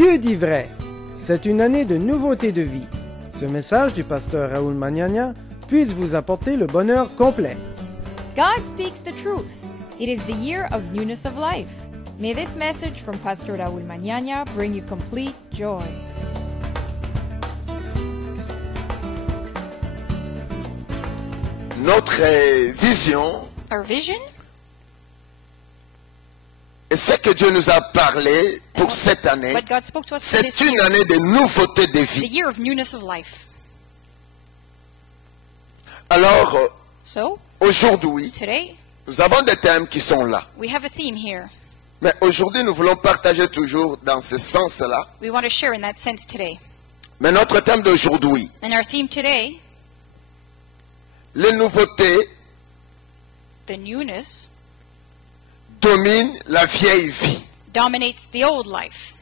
Dieu dit vrai. C'est une année de nouveauté de vie. Ce message du pasteur Raoul Maniania puisse vous apporter le bonheur complet. God speaks the truth. It is the year of newness of life. May this message from Pastor Raúl Maniania bring you complete joy. Notre vision Our vision et ce que Dieu nous a parlé pour cette année, what God spoke to us for this c'est une year, année de nouveauté de the vie. year of newness of life. Alors, So, aujourd'hui, today, nous avons des thèmes qui sont là. we have a theme here. Mais aujourd'hui, nous voulons partager toujours dans ce sens-là. We want to share in that sense today. Mais notre thème d'aujourd'hui, And our theme today, les nouveautés the newness, dominent la vieille vie. dominates the old life.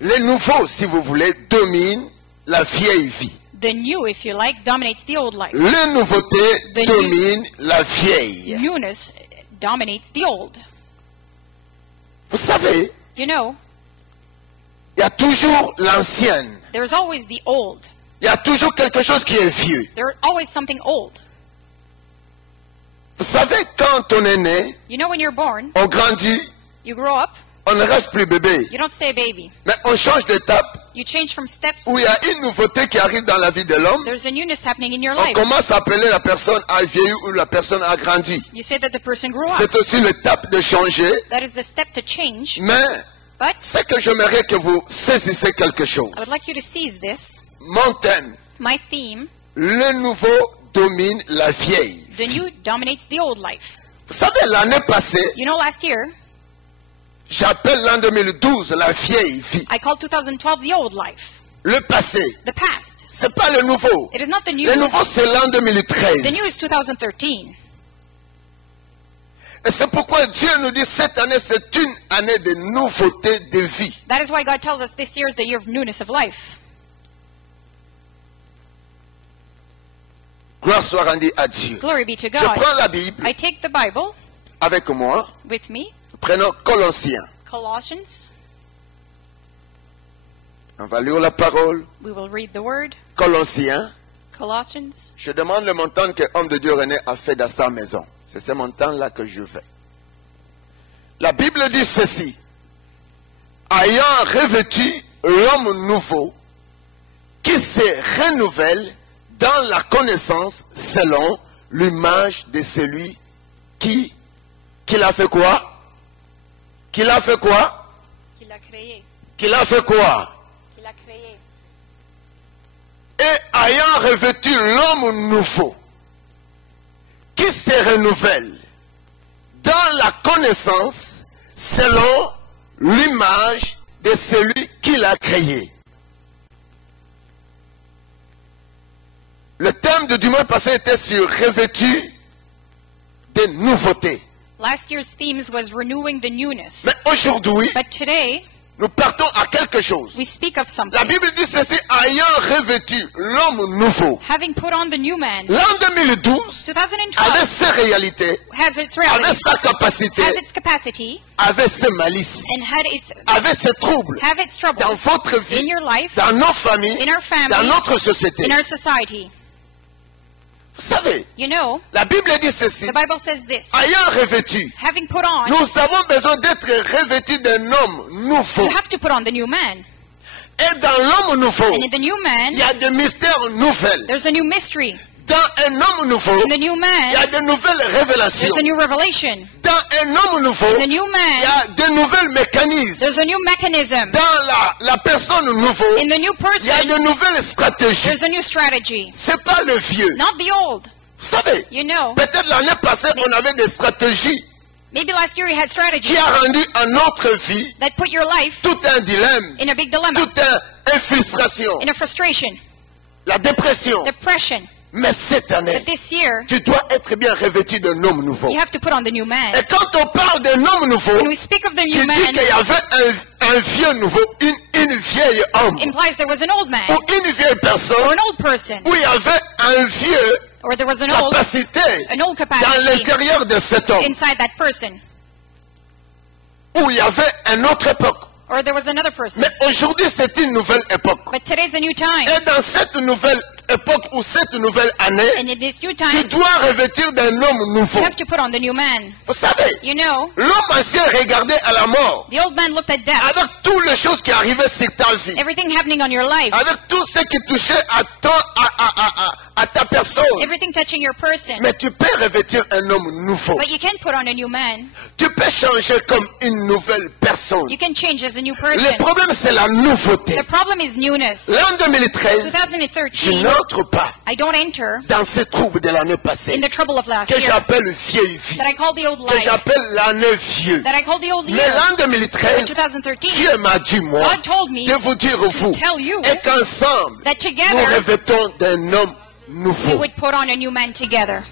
Les nouveaux, si vous voulez, dominent la vieille vie. The new, if you like, dominates the old life. Les nouveautés The dominent la vieille. Newness dominates the old. Vous savez, You know, il y a toujours l'ancienne. there's always the old. Il y a toujours quelque chose qui est vieux. There's always something old. Vous savez, quand on est né, You know, when you're born, on grandit, you grow up, on ne reste plus bébé. you don't stay a baby. Mais on change d'étape You change from steps. où il y a une nouveauté qui arrive dans la vie de l'homme. There's a newness happening in your On life. commence à appeler la personne à vieillir ou la personne à grandir. You say that the person grew up. C'est aussi l'étape de changer. That is the step to change. Mais But c'est que j'aimerais que vous saisissiez quelque chose. I would like you to seize this. Mon thème, My theme, le nouveau domine la vieille. the new dominates the old life. Vous savez, l'année passée, You know, last year, j'appelle l'an 2012 la vieille vie. I called 2012 the old life. Le passé, The past. c'est pas le nouveau. It is not the new. Le nouveau, c'est l'an 2013. The new is 2013. Et c'est pourquoi Dieu nous dit cette année, c'est une année de nouveauté de vie. That is why God tells us this year is the year of newness of life. Gloire soit rendue à Dieu. Glory be to Je God. prends la Bible I take the Bible avec moi. with me. Prenons Colossiens. Colossians. On va lire la parole. We will read the word. Colossiens. Colossians. Je demande le montant que l'homme de Dieu René a fait dans sa maison. C'est ce montant-là que je veux. La Bible dit ceci. Ayant revêtu l'homme nouveau qui se renouvelle dans la connaissance selon l'image de celui qui l'a fait quoi? Qui l'a fait quoi? Qu'il a créé. Qui l'a fait quoi? Qu'il a créé. Et ayant revêtu l'homme nouveau qui se renouvelle dans la connaissance selon l'image de celui qui l'a créé. Le thème du dimanche passé était sur revêtu de nouveautés. Last year's themes was renewing the newness. Mais aujourd'hui, But today, nous partons à quelque chose. we speak of La something. Bible dit ceci, ayant revêtu l'homme nouveau. Having put on the new man, L'an 2012 avait 2012 ses réalités, has its avait reality, sa capacité, has its capacity, avait ses malices, and had its avait ses troubles have its dans troubles votre in vie, your life, dans nos familles, in our dans notre families, société. in our society. Vous savez, You know, la Bible dit ceci, the Bible says this. ayant revêtu, Having put on, nous avons besoin d'être revêtus d'un homme nouveau. you have to put on the new man. Et dans l'homme nouveau, And in the new man, il y a des mystères nouvelles. there's a new mystery. Dans un homme nouveau, In the new il y a man, de nouvelles révélations. there's a new revelation. Dans un homme nouveau, In the new il y man, a de nouvelles mécanismes. there's a new mechanism. Dans la personne nouveau, In the new il y a de person, nouvelles stratégies. there's a new strategy. C'est pas le vieux. Not the old. Vous savez, You know, peut-être l'année passée, on avait des stratégies maybe last year you had strategy qui a rendu à notre vie that put your life tout un dilemme, in a big dilemma, toute une frustration, in a frustration, la dépression. depression. Mais cette année, But this year, tu dois être bien revêtu d'un homme nouveau. you have to put on the new man. Et quand on parle d'un homme nouveau, When we speak of the qui new dit man, qu'il y avait un vieux nouveau, une vieille homme, implies there was an old man ou une vieille personne, or an old person, où il y avait un vieux or there was an old capacité dans capacity l'intérieur de cet homme, inside that person, où il y avait une autre époque, Or there was another person. Mais aujourd'hui, c'est une nouvelle époque. But today's a new time. Et dans cette nouvelle époque ou cette nouvelle année, And in this new tu time, dois revêtir d'un homme nouveau. you have to put on the new man. Vous savez, You know, l'homme ancien regardait à la mort the old man looked at death. avec toutes les choses qui arrivaient sur ta vie, Everything happening on your life. avec tout ce qui touchait à ta personne. Everything touching your person. Mais tu peux revêtir un homme nouveau. But you can put on a new man. Tu peux changer comme une nouvelle personne. You can change as a new Le person. problème, c'est la nouveauté. The problem is newness. L'an 2013, je 2013, n'entre pas I don't enter dans ces troubles de l'année in passée the trouble of last que year j'appelle vieille vie, that I call the old que life, j'appelle l'année vieux. that I call the old Mais year. l'an 2013, 2013, Dieu m'a dit, moi, God told me de vous dire vous, tell you et qu'ensemble, that nous together revêtons d'un homme we nouveau. would put on a new man together.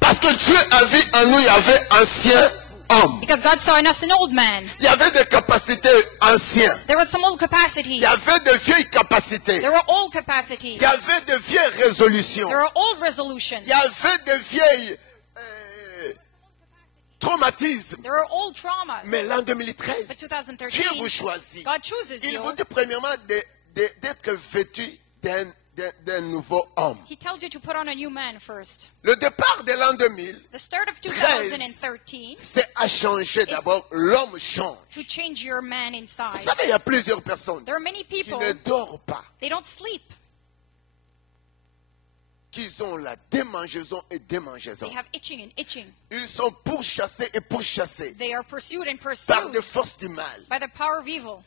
Parce que Dieu a vu en nous, il y avait ancien homme. Because God saw in us an old man. Il y avait des capacités anciennes. There was some old Il capacities. y avait de vieilles capacités. There were old capacities. Il y avait de vieilles résolutions. There were old resolutions. Il y avait de vieilles traumatismes. There were old traumas. Mais l'an But 2013, Dieu vous 2013, choisit. God chooses Il you. vous dit premièrement d'être vêtu d'un nouveau homme. He tells you to put on a new man first. Le départ de l'an 2000, The start of 2013 c'est à changer d'abord. L'homme change. to change your man Vous inside. savez, il y a plusieurs personnes There are many qui people, ne dorment pas, they don't sleep. qui ont la démangeaison et démangeaison. They have itching and itching. Ils sont pourchassés et pourchassés They are pursued and par des pursued forces du mal. by the power of evil.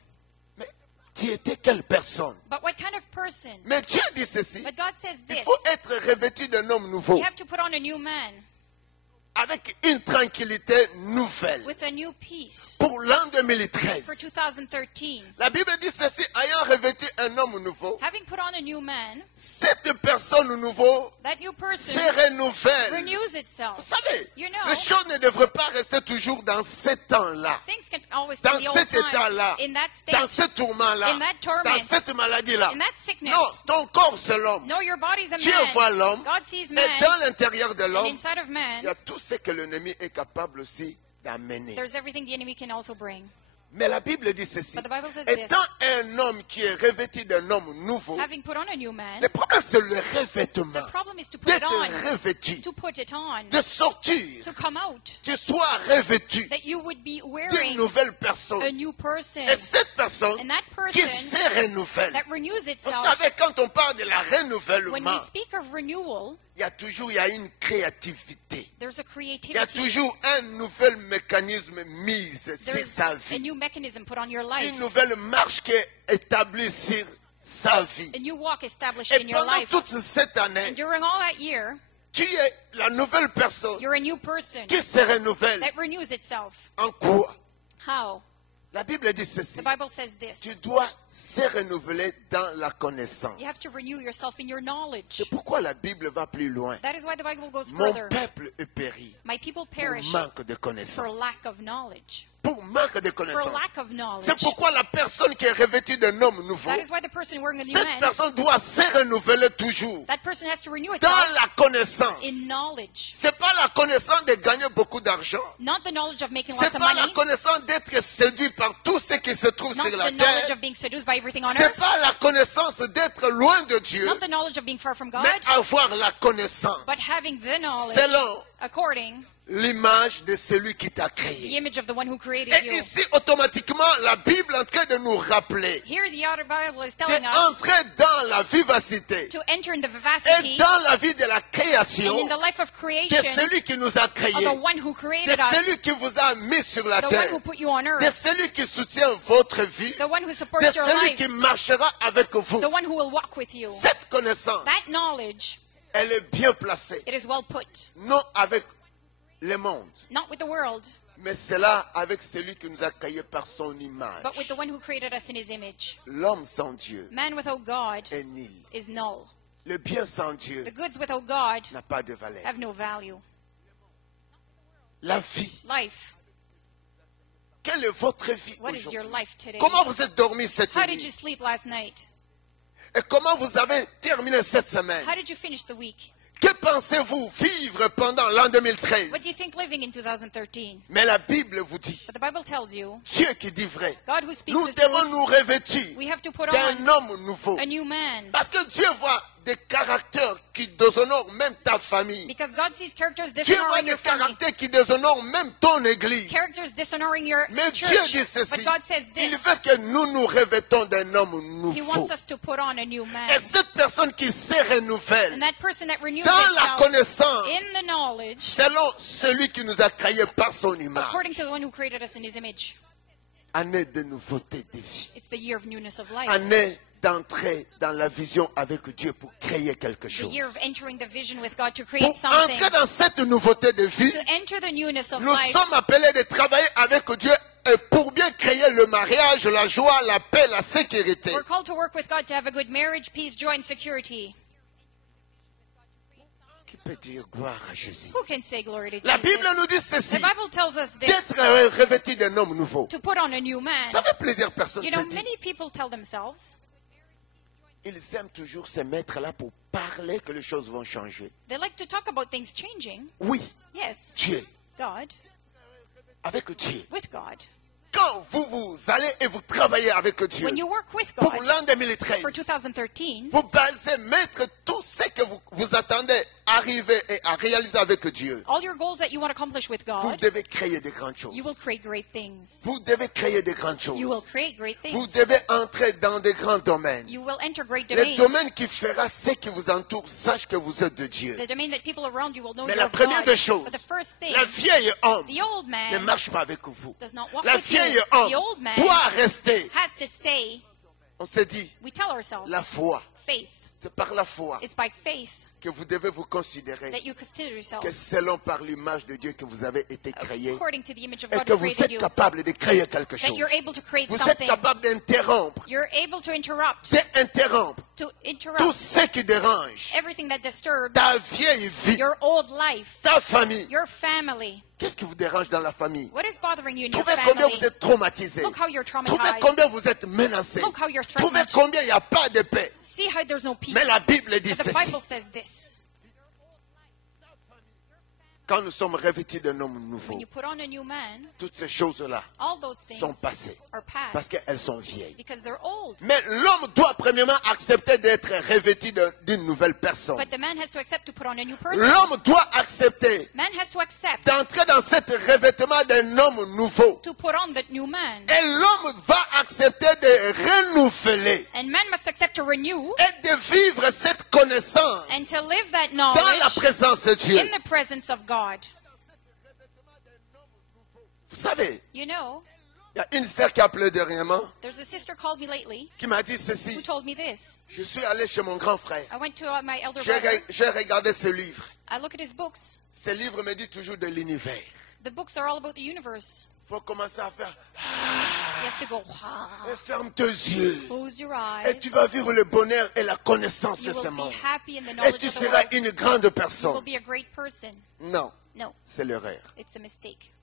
Mais tu étais quelle personne? But what kind of person? Mais Dieu dit ceci. But God says Il this. faut être revêtu d'un homme nouveau, You have to put on a new man avec une tranquillité nouvelle. with a new peace Pour l'an for 2013, 2013. la Bible dit ceci, ayant revêtu un homme nouveau, Having put on a new man, cette personne nouveau that new person se renouvelle. renews Vous itself. savez, You know, les choses ne devraient pas rester toujours dans ce temps-là, things can always stay dans the old cet time, état-là, in that dans state, ce tourment-là, in that torment, dans cette maladie-là. in that sickness. Non, ton corps c'est l'homme. No, your body's a Dieu voit man. l'homme, God sees et man, dans l'intérieur de and l'homme, inside of il y a man, tout ce que l'ennemi est capable aussi d'amener. there's everything the enemy can also bring. Mais la Bible dit ceci. But the Bible says this. Étant un homme qui est revêtu d'un homme nouveau, Having put on a new man, le problème c'est le revêtement. the problem is to put it D'être on, revêtu, to put it on, de sortir, to come out, tu sois revêtu that you would be d'une wearing nouvelle personne. a new person, Et cette personne and that qui person se renouvelle. that renews Vous itself. savez, quand on parle de la When renouvellement, we speak of renewal, il y a une créativité. there's a Il y a creativity. toujours un nouvel mécanisme mis sur There's sa a vie. new mechanism put on your life, Une nouvelle marche qui est établie sur sa vie. a new walk established Et in your pendant life. toute cette année, And during all that year, tu es la nouvelle personne you're a new person qui se renouvelle. that renews itself. En quoi? How? La Bible dit ceci. The Bible says Tu this. dois se renouveler dans la connaissance. You have to renew yourself in your knowledge. C'est pourquoi la Bible va plus loin. That is why the Bible goes Mon further. peuple est péri My people pour perish manque de for connaissance. lack of knowledge. Pour manque de For connaissance. lack of knowledge. C'est pourquoi la personne qui est revêtue d'un homme nouveau, That is why the person wearing a new cette man, personne doit se renouveler toujours that person has to renew dans itself la connaissance. in knowledge. C'est pas la connaissance de gagner beaucoup d'argent. Not the knowledge of making C'est lots of pas la money. connaissance d'être séduit par tout ce qui se trouve Not sur la the knowledge terre. of being seduced by everything on C'est earth. pas la connaissance d'être loin de Dieu, Not the knowledge of being far from God. mais avoir la connaissance But having the knowledge selon according l'image de celui qui t'a the créé. image of the one who created Et you. ici, automatiquement, la Bible est en train de nous rappeler Here the outer Bible is telling us d'entrer dans la vivacité to enter in the et vivacity dans la vie de la and création in the life of de creation celui qui nous a of créés, the one who de created us, celui qui vous a mis sur la the one terre, who put you on de earth, celui qui soutient votre vie, the one who de supports your celui life, qui marchera avec vous. the one who will walk with you. Cette connaissance, That knowledge, elle est bien placée, it is well put. non avec le monde, Not with the world, mais c'est là avec celui qui nous a créés par son image. but with the one who created us in his image. L'homme sans Dieu Man without God est nul. is null. Le bien sans Dieu The goods without God n'a pas de valeur. have no value. La vie, Life. quelle est votre vie What is your aujourd'hui? life today? Comment vous êtes dormi cette How did you nuit? sleep last night? Et comment vous avez terminé cette semaine? How did you finish the week? Que pensez-vous vivre pendant l'an 2013? What do you think living in 2013? Mais la Bible vous dit, But the Bible tells you, Dieu qui dit vrai, God who speaks nous the devons truth, nous revêtir we have to put d'un on homme nouveau. a new man. Parce que Dieu voit des caractères qui déshonorent même ta famille. Because God sees characters Dieu voit dishonoring des your family. caractères qui déshonorent même ton église. Characters dishonoring your Mais Dieu church. dit ceci. But God says Il this. veut que nous nous revêtons d'un homme He nouveau. wants us to put on a new man. Et cette personne qui se renouvelle And that person that renews dans la itself connaissance, in the knowledge, selon celui qui nous a créés par son image. according to the one who created us in his image. Année de nouveauté de vie. It's the year of newness of life. Année d'entrer dans la vision avec Dieu pour créer quelque The chose. year of entering the vision with God to Pour create something. entrer dans cette nouveauté de vie, To enter the newness of nous life. sommes appelés de travailler avec Dieu et pour bien créer le mariage, la joie, la paix, la sécurité. We're called to work with God to have a good marriage, peace, joy, and security. Qui peut dire gloire à Jésus? Who can say glory to La Bible Jesus? nous dit ceci, The Bible tells us this, d'être revêtu d'un homme nouveau. to put on a new man. Ça fait plusieurs personnes You se know, disent. many people tell themselves, Ils aiment toujours se mettre là pour parler que les choses vont changer. they like to talk about things changing. Oui, Yes, Dieu, God, avec Dieu. with God. Quand vous allez et vous travaillez avec Dieu, When you work with pour God l'an 2013, for 2013, vous basez mettre tout ce que vous attendez arriver et à réaliser avec Dieu. all your goals that you want to accomplish with Vous God, devez créer de grandes choses. you will create great things. Vous devez créer de grandes You will choses. create great Vous things. devez entrer dans de grands domaines. You will enter great Les domains. domaines qui fera ceux qui vous entourent sachent que vous êtes de Dieu. The domain that people around you will know Mais you're la of première God. des choses, But the first thing, la vieille homme the old ne man marche pas avec vous. does not walk La with you. vieille The homme old man doit rester. has to stay. On se dit, We tell ourselves, la foi, faith. c'est par la foi It's by faith que vous devez vous considérer that you consider yourself que selon par l'image de Dieu que vous avez été créé according to the image of et God que who vous created êtes you. capable de créer quelque That chose. you're able to create Vous êtes something. capable d'interrompre, You're able to interrupt tout interrupt ce qui dérange everything that disturbs ta vieille vie, your old life, ta famille. your family. Qu'est-ce qui vous dérange dans la famille? What is bothering you in your Trouvez combien family? vous êtes traumatisé. Look how you're Trouvez traumatized. combien vous êtes menacé. Look how you're Trouvez threatened. combien il n'y a pas de paix. See how there's no peace. Mais la Bible dit But the ceci. Bible says this. Quand nous sommes revêtus d'un homme nouveau, When you put on a new man, toutes ces choses-là all those things sont passées are parce past qu'elles sont vieilles. because they're old. Mais l'homme doit premièrement accepter d'être revêtu d'une nouvelle personne. But the man has to accept to put on a new person. L'homme doit accepter Man has to accept d'entrer dans cet revêtement d'un homme nouveau. to put on that new man. Et l'homme va accepter de renouveler And man must accept to renew et de vivre cette connaissance and to live that dans la knowledge présence de Dieu. in the presence of God. Vous savez, You know, il y a une sœur qui a appelé dernièrement there's a sister called me lately qui m'a dit who ceci. told me this. Je suis allé chez mon grand frère. I went to my elder brother. J'ai regardé ce livre. I look at his books. Ce livre me dit toujours de l'univers. The books are all about the universe. Il faut commencer à faire. You have to go, Et ferme tes yeux. close your Et eyes. tu vas vivre le bonheur et la connaissance You de ce will be monde. happy in the Et knowledge tu of the seras world. une grande You will personne. be a great person. Non, No, c'est l'erreur. it's a mistake.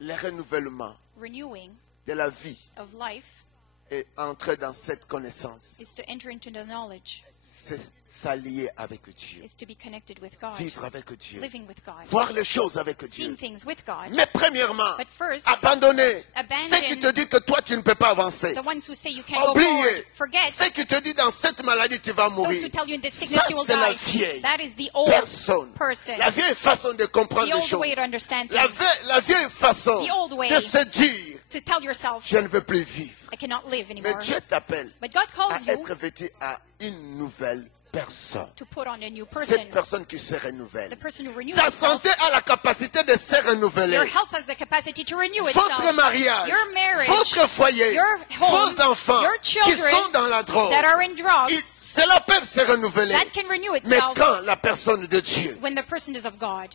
Le renouvellement Renewing de la vie of life et entrer dans cette connaissance, is to enter into the knowledge, c'est s'allier avec Dieu. is to be connected with God, Vivre avec Dieu. living with God, Voir les choses avec seeing Dieu. things with God. Mais premièrement, But first, abandonner abandon ce qui te dit que toi tu ne peux pas avancer. the ones who say you can't go forward. Oubliez Forget ce qui te dit dans cette maladie tu vas those mourir. who tell you in this Ça sickness you will c'est la die. vieille That is the old personne. person, La vieille façon de comprendre the les old choses. way to understand La things, la vieille façon The old way. de se dire to tell yourself, je ne veux plus vivre. I cannot live Mais anymore. Dieu t'appelle But God à calls you être vêtu à une nouvelle personne. to put on a new person, Cette personne qui se renouvelle. the person who renews Ta itself. santé a la capacité de se renouveler. Your health has the capacity to renew Votre itself. mariage, Your marriage, votre foyer, your home, vos enfants your qui children sont dans la drogue, that are in drugs, cela peut se renouveler. that can renew Mais itself quand la personne de Dieu, when the person is of God,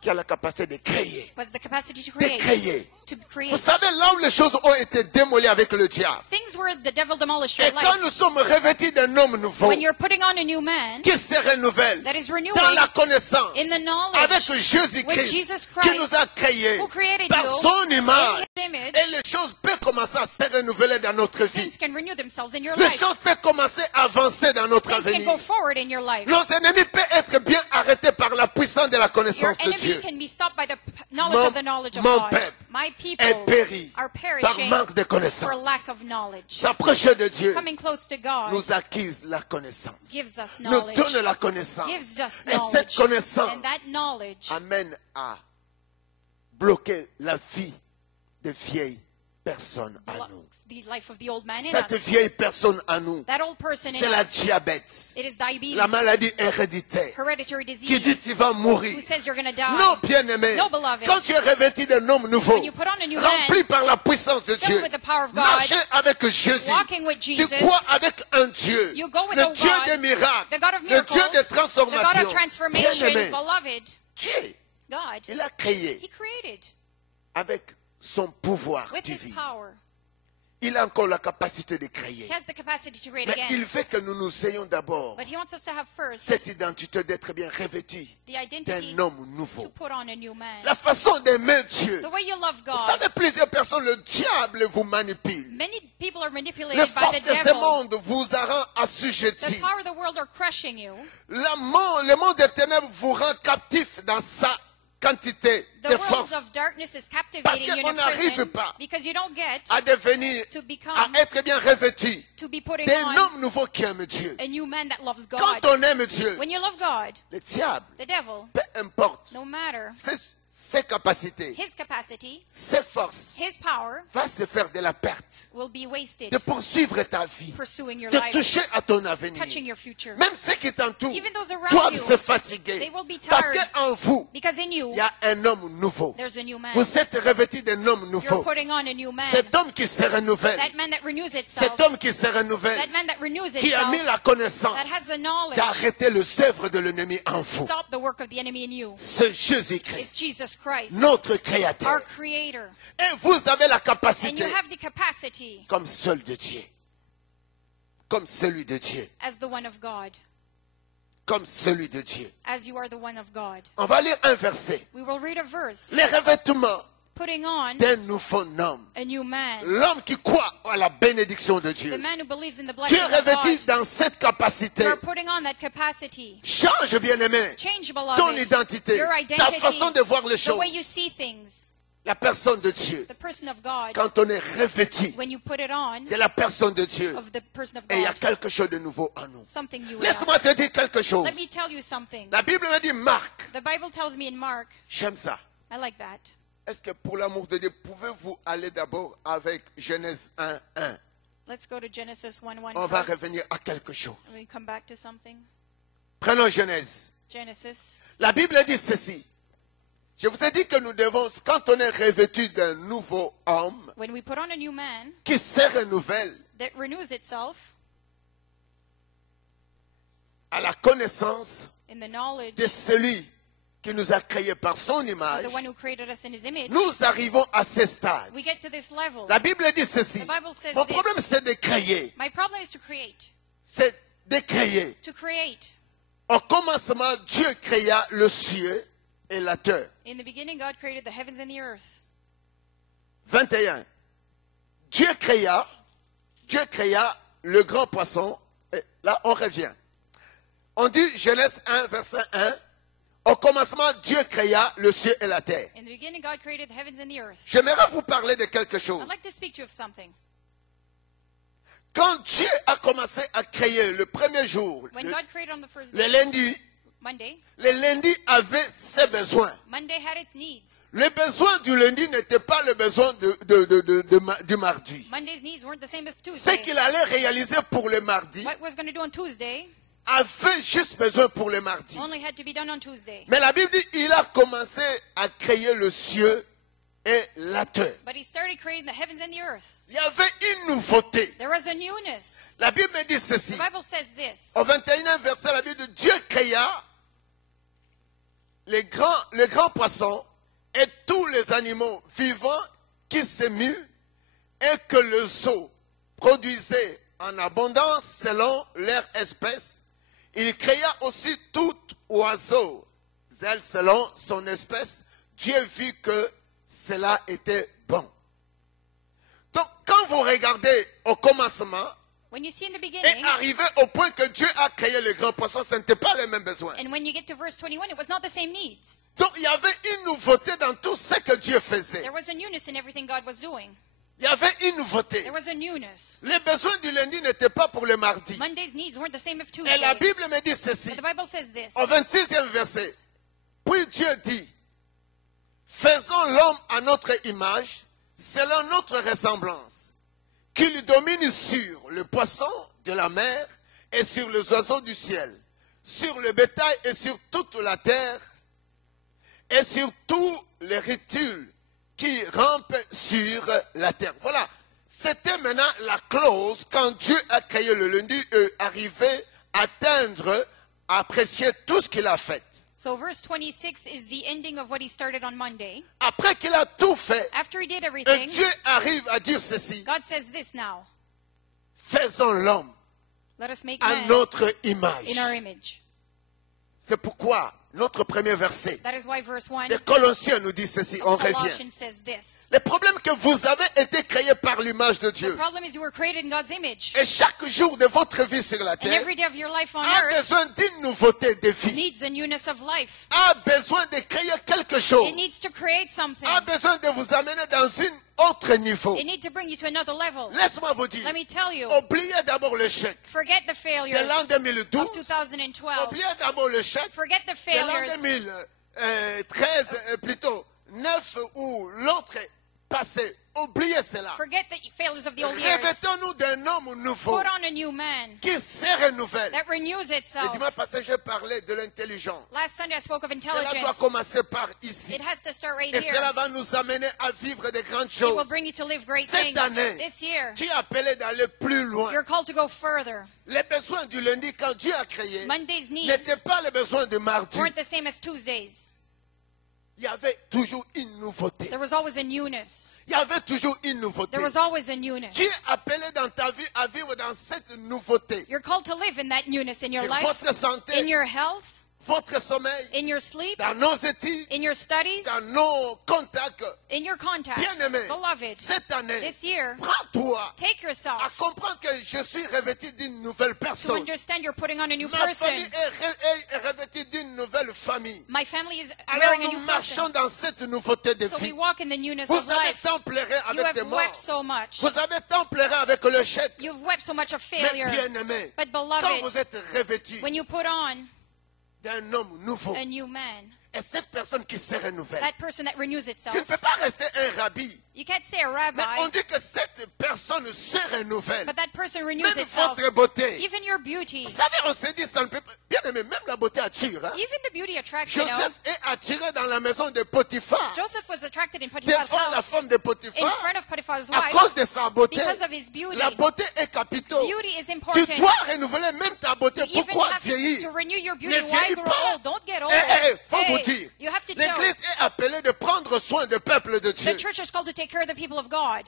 qui a la capacité de créer, has the capacity to de create, créer, to create. Vous savez, là où les choses ont été démolies avec le diable. Things where the devil demolished your Et quand life. nous sommes revêtus d'un homme nouveau, When you're putting on a new man qui se renouvelle that is renewing dans la connaissance in the knowledge avec with Jésus-Christ Jesus qui Christ, nous a créés who created par you son image, in his image, et les choses peuvent commencer à se renouveler dans notre vie. things can renew themselves in your Les life. choses peuvent commencer à avancer dans notre Things can avenir. go forward in your life. Nos ennemis peuvent être bien arrêtés par la puissance de la Your connaissance de enemy Dieu. can be stopped by the knowledge of the knowledge of Mon God. peuple My people est péri are par perishing manque de for connaissance. lack of knowledge. S'approcher de Dieu Coming close to God nous acquise la connaissance, gives us nous knowledge. donne la connaissance. Gives us Et cette knowledge. connaissance And that knowledge amène à bloquer la vie de vieilles personnes à nous. blocks the life of the old man in Cette us. vieille personne à nous, That old person c'est in la us, diabète, it is diabetes, la maladie héréditaire hereditary qui dit disease, qu'il va mourir. who says you're going to die. Non, bien-aimé, No, beloved. quand tu es revêtu d'un homme nouveau, When you put on a new rempli man, par la puissance de filled Dieu, with the power of God, marcher avec Jésus, walking with tu Jesus, crois avec un Dieu, you go with le a Dieu God, des miracles, the God of le miracles, Dieu des the God transformations. of transformation, Bien-aimé, beloved, Dieu, God, il a créé He created avec son pouvoir with His divin. power. Il a encore la capacité de créer. He has the capacity to create Mais il again. veut que nous nous ayons d'abord But He wants us to have first cette identité d'être bien revêtus the identity d'un homme to nouveau. put on a new man. La façon d'aimer Dieu. The way you love Vous God. savez, plusieurs personnes, le diable vous manipule. Many people are manipulated Les by forces the de ce devil. monde vous a rend The assujettis. power of the world are crushing you. Le monde des ténèbres vous rend captif dans sa quantité The de world force of darkness is Parce captivating you qu'on in a n'arrive prison pas because you don't get à devenir, to become, à être bien revêtu to be putting d'un on homme nouveau qui aime Dieu. a new man that loves God. Quand on aime Dieu, When you love God, le diable, the devil, peu importe no matter ses capacités, his capacity, ses forces, his power, va se faire de la perte, will be wasted de poursuivre ta vie, pursuing your de life, toucher à ton avenir. touching your future. Même ceux qui t'entourent Even those around doivent you, se fatiguer. they will be Parce tired. qu'en vous, Because in you, il y a un homme nouveau. there's a new man. Vous êtes revêtu d'un homme You're nouveau. putting on a new man. Cet homme qui se renouvelle, That man that renews itself. cet homme qui se renouvelle, That man that renews qui a itself. mis la connaissance That has the knowledge. d'arrêter le œuvre de l'ennemi en vous. Stop the work of the enemy in you. C'est It's Jésus-Christ, Jesus Christ, notre our Créateur. Creator. Et vous avez la And capacité, you have the capacity comme seul de Dieu, comme celui de Dieu, as the one of God, comme celui de Dieu. as you are the one of God. On va lire un verset. We will read a verse. Les revêtements Putting on d'un nouveau homme. a new man. L'homme qui croit à la bénédiction de The Dieu. man who believes in the Tu blessing es of revêtu God. dans cette capacité. You're putting on that capacity. Change, bien-aimé, Change, ton beloved, identité, your ta identity, façon de voir les the choses. way you see things, La personne de Dieu, the person of God. quand on est revêtu When you put it on, de la personne de Dieu, of the person of et il y a God, quelque chose de nouveau en nous. something new in Laisse-moi us. te dire quelque chose. Let me tell you something. La Bible me dit, Marc, The Bible tells me in Mark, j'aime ça. I like that. Est-ce que pour l'amour de Dieu, pouvez-vous aller d'abord avec Genèse 1, 1? Let's go to Genesis 1:1 On va first. revenir à quelque chose. And we come back to something. Prenons Genèse. Genesis. La Bible dit ceci. Je vous ai dit que nous devons, quand on est revêtu d'un nouveau homme When we put on a new man qui se renouvelle that renews itself à la connaissance in the knowledge de celui qui nous a créés par son of image, the one who created us in his image, nous arrivons à ce stade. we get to this level. La Bible dit ceci. The Bible says Mon this. problème, c'est de créer. My problem is to create. C'est de créer. To create. Au commencement, Dieu créa le ciel et la terre. In the beginning, God created the heavens and the earth. 21. Dieu créa le grand poisson. Et là, on revient. On dit Genèse 1, verset 1. Au commencement, Dieu créa le ciel et la terre. In the beginning, God created the heavens and the earth. J'aimerais vous parler de quelque chose. I'd like to speak to you of something. Quand Dieu a commencé à créer le premier jour, When God created on the first le day, lundi, Monday, le lundi avait ses besoins. Monday had its needs. Le besoin du lundi n'était pas le besoin du mardi. Monday's needs weren't the same as Ce Tuesday. qu'il allait réaliser pour le mardi What was going to do on Tuesday avait juste besoin pour le mardi. only had to be done on Tuesday. Mais la Bible dit il a commencé à créer le ciel et la terre. But he started creating the heavens and the earth. Il y avait une nouveauté. There was a newness. La Bible me dit ceci. The Bible says this. Au 21e verset, la Bible dit Dieu créa les grands poissons et tous les animaux vivants qui s'émut et que le zoo produisait en abondance selon leur espèce. Il créa aussi tout oiseau, zèle selon son espèce. Dieu vit que cela était bon. Donc, quand vous regardez au commencement, When you see in the et beginning, arrivé au point que Dieu a créé les grands poissons, ce n'était pas les mêmes besoins. and when you get to verse 21, it was not the same needs. Donc, il y avait une nouveauté dans tout ce que Dieu faisait. There was a newness in everything God was doing. Il y avait une nouveauté. There was a newness. Les besoins du lundi n'étaient pas pour le mardi. Monday's needs weren't the same as Et la Tuesday. Bible me dit ceci, But the Bible says this. au 26e verset. Puis Dieu dit, faisons l'homme à notre image, selon notre ressemblance, qu'il domine sur le poisson de la mer et sur les oiseaux du ciel, sur le bétail et sur toute la terre, et sur tous les reptiles qui rampent sur la terre. Voilà. C'était maintenant la clause quand Dieu a créé le lundi et arrivé à atteindre, à apprécier tout ce qu'il a fait. So verse 26 is the ending of what he started on Monday. Après qu'il a tout fait, After he did et everything, Dieu arrive à dire ceci, God says this now. faisons l'homme Let us make à man notre image. in our image. C'est pourquoi notre premier verset That is why verse 1 des Colossiens nous dit ceci, on of revient. Colossians says this. Le problème est que vous avez été créés par l'image de The Dieu. problem is you were created in God's image. Et chaque jour de votre vie sur la And terre every day of your life on a earth besoin d'une nouveauté de vie. needs a newness of life. A besoin de créer quelque chose. It needs to create something. A besoin de vous amener dans un autre niveau. It needs to bring you to another level. Laisse-moi vous dire, Let me tell you, oubliez d'abord l'échec forget the de failures l'an 2012. of 2012. Oubliez d'abord l'échec Forget the de l'an failures 2013, plutôt 9 ou l'autre passé. Oubliez cela. Forget the failures of the old years. Revêtons-nous d'un homme nouveau Put on a new man qui se renouvelle. that renews Le itself. dimanche passé, j'ai parlé de l'intelligence. Last Sunday I spoke of Cela doit intelligence. commencer par ici. It has to start right Et cela here. va nous amener à vivre de grandes It will choses. bring you to live great Cette things. année, This year, tu es appelé d'aller plus loin. you're called to go further. Les besoins du lundi, quand Dieu a créé, Monday's needs n'étaient pas les besoins de mardi. weren't the same as Tuesdays. Il y avait toujours une nouveauté. There was always a newness. Il y avait toujours une nouveauté. There was always a newness. Tu es appelé dans ta vie à vivre dans cette nouveauté. You're called to live in that newness in your Sur life, votre santé, in your health, votre sommeil, in your sleep, dans nos études, in your studies, dans nos contacts. in your contacts. Bien-aimé, Beloved, cette année, this year, prends-toi take à yourself comprendre que je suis revêtu d'une nouvelle to personne. understand you're putting on a new Ma person. famille est revêtue d'une nouvelle famille. My family is Alors wearing a nous new marchons person. dans cette nouveauté de So we vie. walk in the newness Vous of avez life. tant pleuré You avec des have morts. wept so much. Vous avez tant pleuré avec le chèque. You've wept so much of Mais failure. bien-aimé, But quand beloved, vous êtes revêtu when you put on d'un homme nouveau, a new man, et cette personne qui se renouvelle, that person that renews tu ne itself, peux pas rester un rabbi. you can't say a Mais on rabbi, dit que cette personne se renouvelle. but that person renews Même itself. votre beauté. Even your beauty, Vous savez, on se dit, ça ne peut pas. Bien aimé, même la beauté attire. Hein? even the beauty attracts, you know. Joseph est attiré dans la maison de Potiphar. Joseph was attracted in Potiphar's Devant la house femme de in Potiphar. front of Potiphar's À wife cause de sa beauté. because of his beauty. La beauté est capitale. Beauty is Tu important. dois renouveler même ta beauté. You even Pourquoi have vieillir? to renew your Ne beauty. Why vieillis grow pas. old? Don't get old. Faut vous Hey, dire. you have to tell. L'Église est appelée de prendre soin du peuple de Dieu. The church is called to take care of the people of God.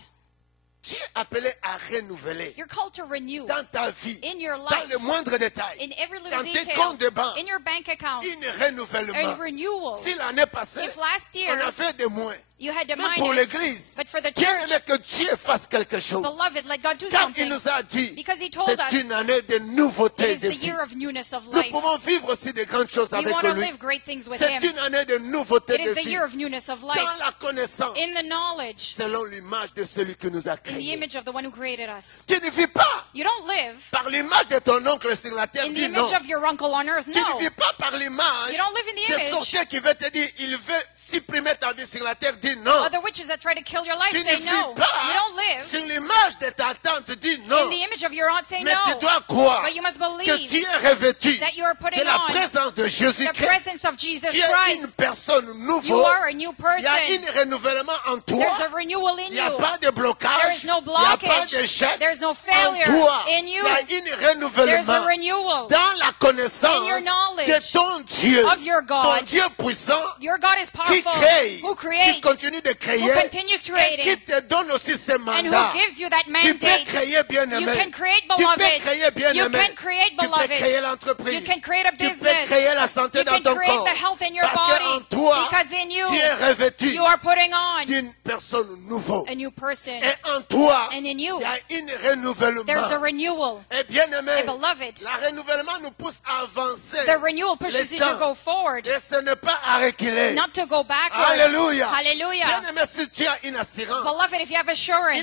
Tu es appelé à renouveler You're called to renew dans ta vie, in your dans life, le moindre détail, in every dans little tes detail, comptes de banque, in your bank accounts, un renouvellement. a renewal. Si l'année passée, If last year on a fait des moins, you had a même pour minus, l'Église, but for the Dieu church, aimait que Dieu fasse quelque chose. beloved, let God do Car il something. nous a dit, Because he told c'est us une année de nouveauté It is de the vie. year of newness of Nous life. pouvons vivre aussi de grandes choses We avec want to lui. live great things with C'est him. une année de nouveauté It de is the vie. year of newness of life. Dans la connaissance, In the knowledge, selon l'image de celui qui nous a in the créés. image of the one who created us. Tu ne vis pas You don't live par l'image de ton oncle sur la terre. in the Dis non. image of your uncle on earth. Tu ne No. vis pas par l'image You don't live in the des image. sorciers qui veut te dire, il veut supprimer ta vie sur la terre. Dis non. Other witches that try to kill your life Tu ne say vis no. You pas don't live sur l'image de ta tante. Dis in non. the image of your aunt say Mais tu no. dois croire But you must que believe tu es revêtu that you are de putting la on présence de the Jésus-Christ. presence of Jesus Tu es une Christ. personne You nouvelle. are a new Il y a person. un renouvellement en toi. There's a renewal in Il n'y a you. pas de blocage. There is no Il n'y a pas blockage. d'échec. There's no En failure toi, in il you. y a un There's a renouvellement renewal dans la connaissance in your knowledge de ton Dieu, of your ton God. Dieu puissant, Your God is qui powerful, crée, who qui creates, continue de who créer, continues et qui creating, te donne aussi ses and mandats. who gives you that Tu peux mandate. créer bien-aimé. You can create, Tu peux beloved. créer You bien-aimé. can create, Tu peux créer beloved. l'entreprise. You can create a Tu peux business. créer la santé You dans can ton create corps. the health in your Parce qu'en body. toi, Because in you, tu es revêtu you are putting on d'une personne nouvelle. a new person. Et en toi, And in il you, y a un renouvellement. there's a renewal. Et bien-aimé, And beloved, le renouvellement nous pousse à avancer. the renewal pushes you to go forward, Et ce n'est pas à reculer. not to go backwards. Alléluia. Hallelujah. Bien-aimé, si tu as une assurance, Beloved, if you have une